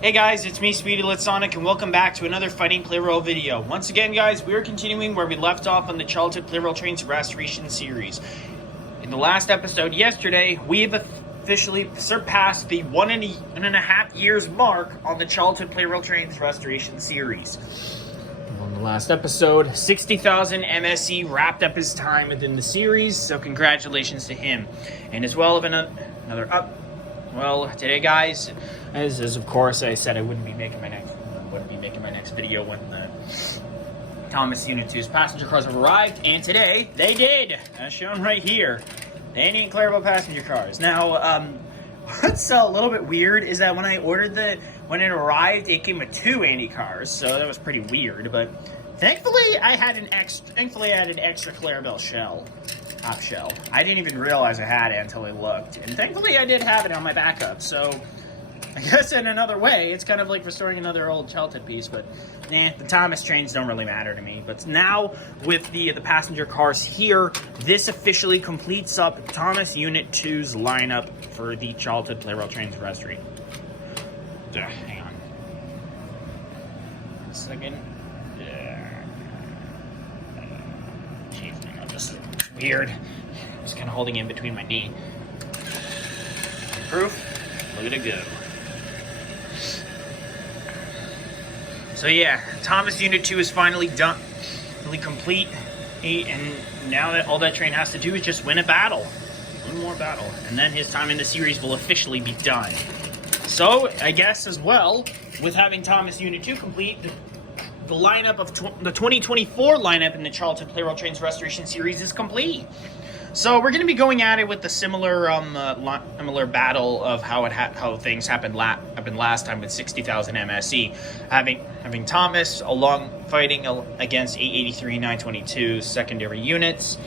Hey guys, it's me, Speedy Sonic, and welcome back to another Fighting Plarail video. Once again, guys, we are continuing where we left off on the Childhood Plarail Trains Restoration series. In the last episode yesterday, we have officially surpassed the 1.5 years mark on the Childhood Plarail Trains Restoration series. On the last episode, 60,000 MSE wrapped up his time within the series, so congratulations to him. And as well, well, today, guys, as of course I said, I wouldn't be making my next video when the Thomas Unit 2's passenger cars have arrived, and today they did, as shown right here. The Andy and Clarabelle passenger cars. Now, what's a little bit weird is that when it arrived, it came with 2 Andy cars, so that was pretty weird. But thankfully, I had an extra Clarabelle shell. Top shell. I didn't even realize I had it until I looked. And thankfully I did have it on my backup, so I guess in another way, it's kind of like restoring another old childhood piece, but the Thomas trains don't really matter to me. But now, with the passenger cars here, this officially completes up Thomas Unit 2's lineup for the Childhood Plarail Trains Restoration. Hang on. 1 second. Weird. Just kind of holding in between my knee. Proof. Look at it go. So yeah, Thomas Unit 2 is finally done, really complete, and now that all that train has to do is just win a battle. One more battle, and then his time in the series will officially be done. So I guess as well, with having Thomas Unit 2 complete, the lineup of the 2024 lineup in the Childhood Plarail Trains Restoration series is complete. So we're going to be going at it with the similar battle of how things happened last time with 60,000 MSE, having Thomas fighting against 883 922 secondary units,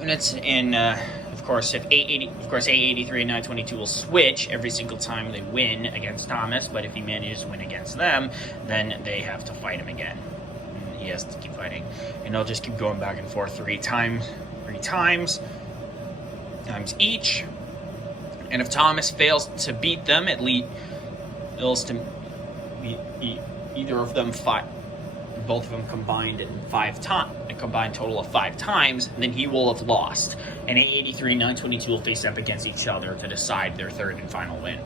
and of course 883 and 922 will switch every single time they win against Thomas, but if he manages to win against them, then they have to fight him again. And he has to keep fighting, and they'll just keep going back and forth three times each. And if Thomas fails to beat them, at least either of them both of them combined in a combined total of 5 times, then he will have lost. And 883 and 922 will face up against each other to decide their third and final win.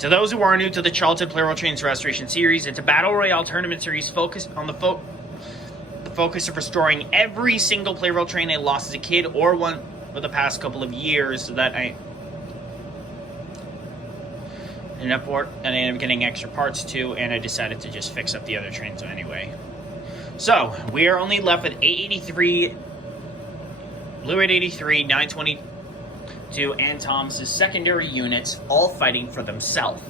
To those who are new to the Childhood Plarail Trains Restoration series, it's a battle royale tournament series focused on the focus of restoring every single Plarail train I lost as a kid or one for the past couple of years that I ended up getting extra parts to, and I decided to just fix up the other trains anyway. So, we are only left with 883, Blue 883, 922, and Thomas's secondary units all fighting for themselves.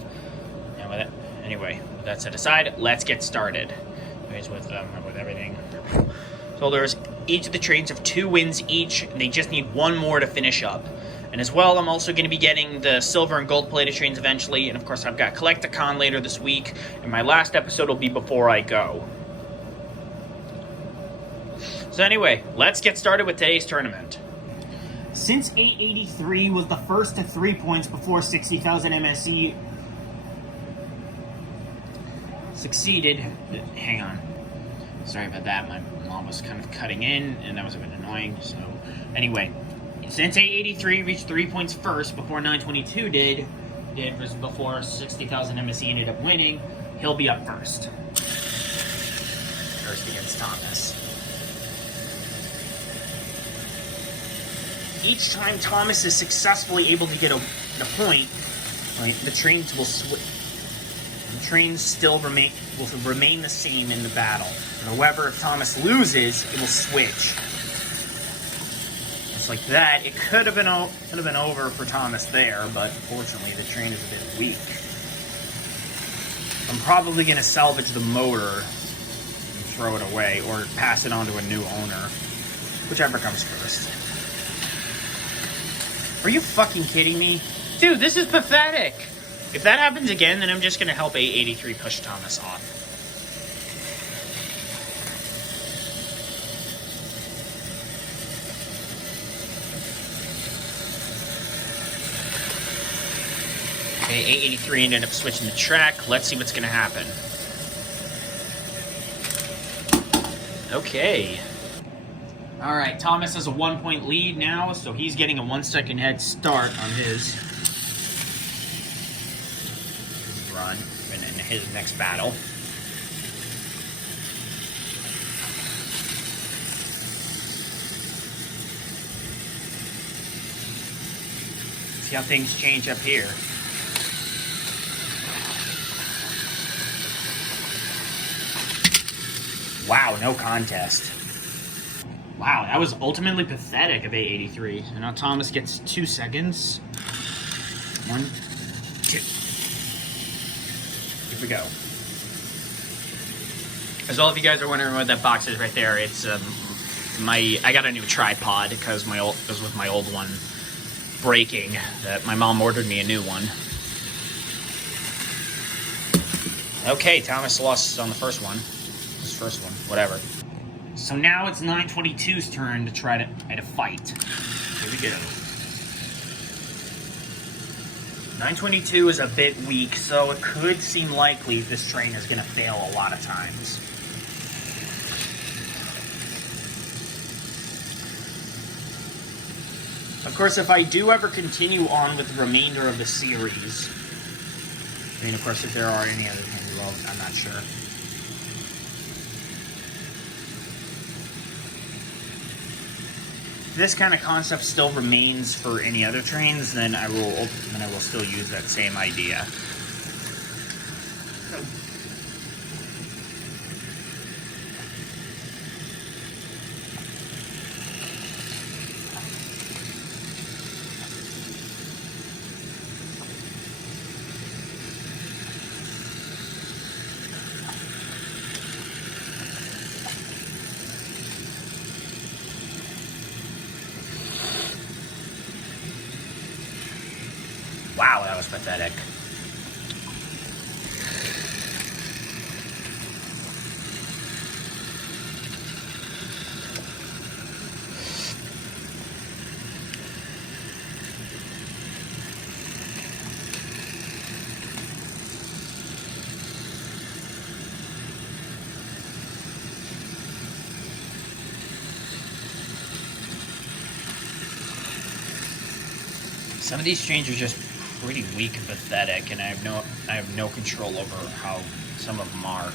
And with that set aside, let's get started. With everything. So each of the trains have 2 wins each, and they just need 1 more to finish up. And as well, I'm also going to be getting the silver and gold plated trains eventually, and of course I've got Collect-A-Con later this week, and my last episode will be before I go. So anyway, let's get started with today's tournament. Since 883 was the first to 3 points before 60,000 MSE succeeded. Hang on. Sorry about that. My mom was kind of cutting in, and that was a bit annoying. So anyway, since 883 reached 3 points first before 922 did before 60,000 MSE ended up winning, he'll be up first. First against Thomas. Each time Thomas is successfully able to get a point, right, the trains will switch. The trains still will remain the same in the battle. However, if Thomas loses, it will switch. Just like that, it could have been over for Thomas there, but unfortunately the train is a bit weak. I'm probably going to salvage the motor and throw it away, or pass it on to a new owner, whichever comes first. Are you fucking kidding me? Dude, this is pathetic. If that happens again, then I'm just going to help 883 push Thomas off. Okay, 883 ended up switching the track. Let's see what's going to happen. Okay. All right, Thomas has a 1-point lead now, so he's getting a 1-second head start on his run and in his next battle. See how things change up here. Wow, no contest. Wow, that was ultimately pathetic of 883. And now Thomas gets 2 seconds. 1, 2. Here we go. As all of you guys are wondering what that box is right there, it's I got a new tripod because it was with my old one breaking. That my mom ordered me a new one. Okay, Thomas lost on the first one. His first one, whatever. So now it's 922's turn to try to fight. Here we go. 922 is a bit weak, so it could seem likely this train is going to fail a lot of times. Of course, if I do ever continue on with the remainder of the series, I mean, of course, if there are any other things, well, I'm not sure. If this kind of concept still remains for any other trains, then I will still use that same idea. Wow, that was pathetic. Some of these trains are just pretty weak and pathetic, and I have no control over how some of them are.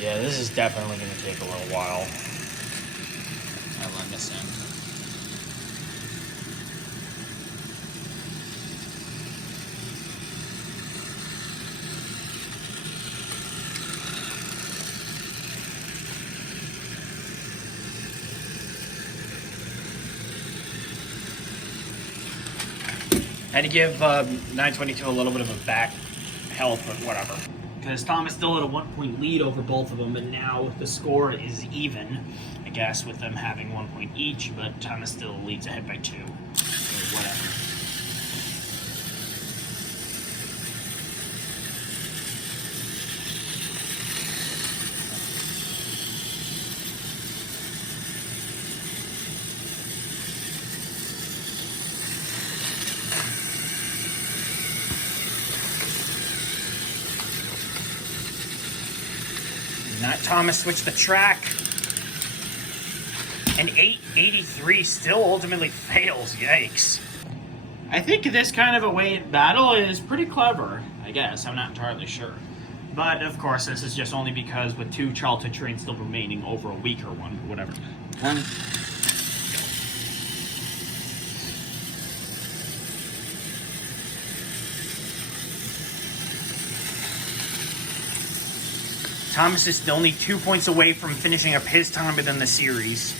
Yeah, this is definitely going to take a little while. I'll run this in. I had to give 922 a little bit of a back help, but whatever. Because Thomas still had a 1-point lead over both of them, and now the score is even, I guess, with them having 1 point each, but Thomas still leads ahead by 2. So whatever. Not Thomas switched the track. And 883 still ultimately fails. Yikes. I think this kind of a way in battle is pretty clever, I guess. I'm not entirely sure. But, of course, this is just only because with 2 childhood trains still remaining over a weaker one, or whatever. Thomas is only 2 points away from finishing up his time within the series.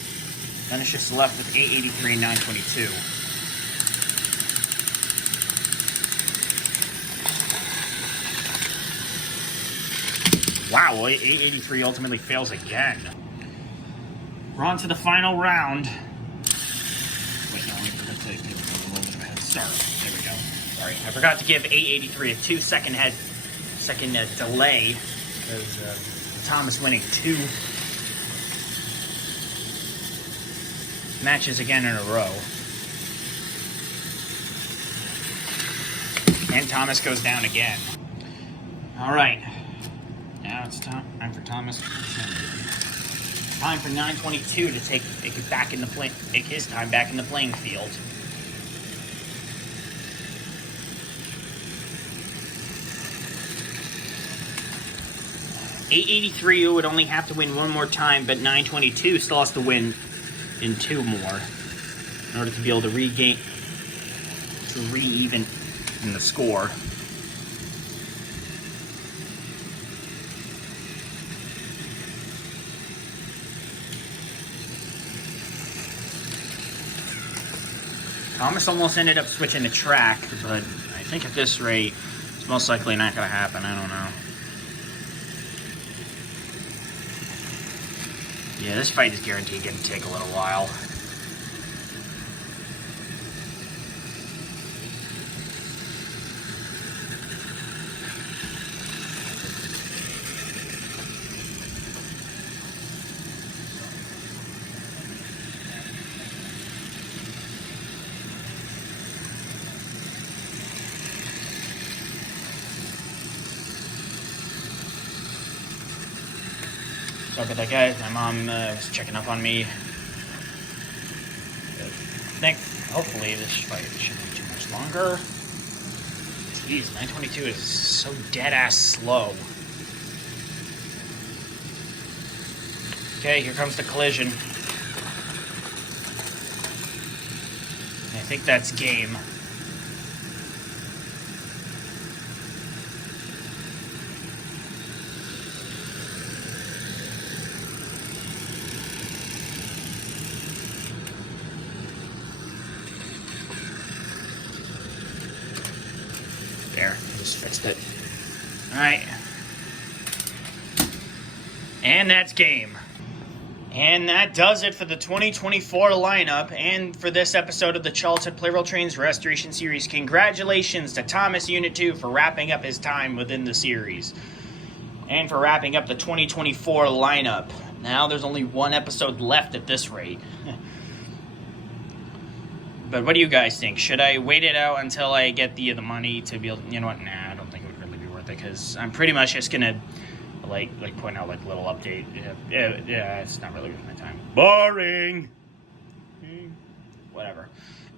Then it's just left with 883 and 922. Wow, 883 ultimately fails again. We're on to the final round. Wait, no, I forgot to give it a little bit of a head start. There we go. Sorry, I forgot to give 883 a 2-second head second delay, because Thomas winning 2 matches again in a row. And Thomas goes down again. All right. Now it's time for Thomas. Time for 922 to take it back in the take his time back in the playing field. $883 would only have to win 1 more time, but 922 still has to win in 2 more in order to be able to re-even in the score. Thomas almost ended up switching the track, but I think at this rate, it's most likely not going to happen. I don't know. Yeah, this fight is guaranteed going to take a little while. Sorry about that, guys. My mom was checking up on me. Hopefully this fight shouldn't be too much longer. Jeez, 922 is so dead-ass slow. Okay, here comes the collision. I think that's game. There, just fixed it. Alright. And that's game. And that does it for the 2024 lineup and for this episode of the Childhood Plarail Trains Restoration Series. Congratulations to Thomas Unit 2 for wrapping up his time within the series. And for wrapping up the 2024 lineup. Now there's only 1 episode left at this rate. But what do you guys think? Should I wait it out until I get the money to be able to, you know what? Nah, I don't think it would really be worth it, because I'm pretty much just gonna like point out like little update. Yeah, it's not really worth my time. Boring. Whatever.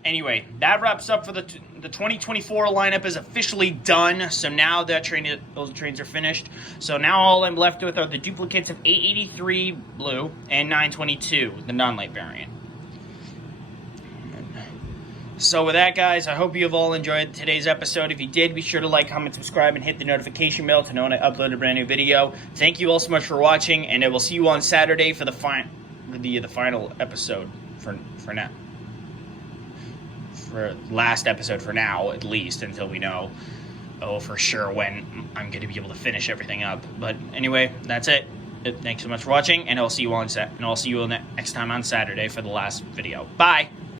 Anyway, that wraps up for the 2024 lineup is officially done. So now those trains are finished. So now all I'm left with are the duplicates of 883 blue and 922, the non-light variant. So with that, guys, I hope you have all enjoyed today's episode. If you did, be sure to like, comment, subscribe, and hit the notification bell to know when I upload a brand new video. Thank you all so much for watching, and I will see you on Saturday for the final episode for now. For last episode for now, at least, until we know for sure when I'm going to be able to finish everything up. But anyway, that's it. Thanks so much for watching, and I'll see you next time on Saturday for the last video. Bye.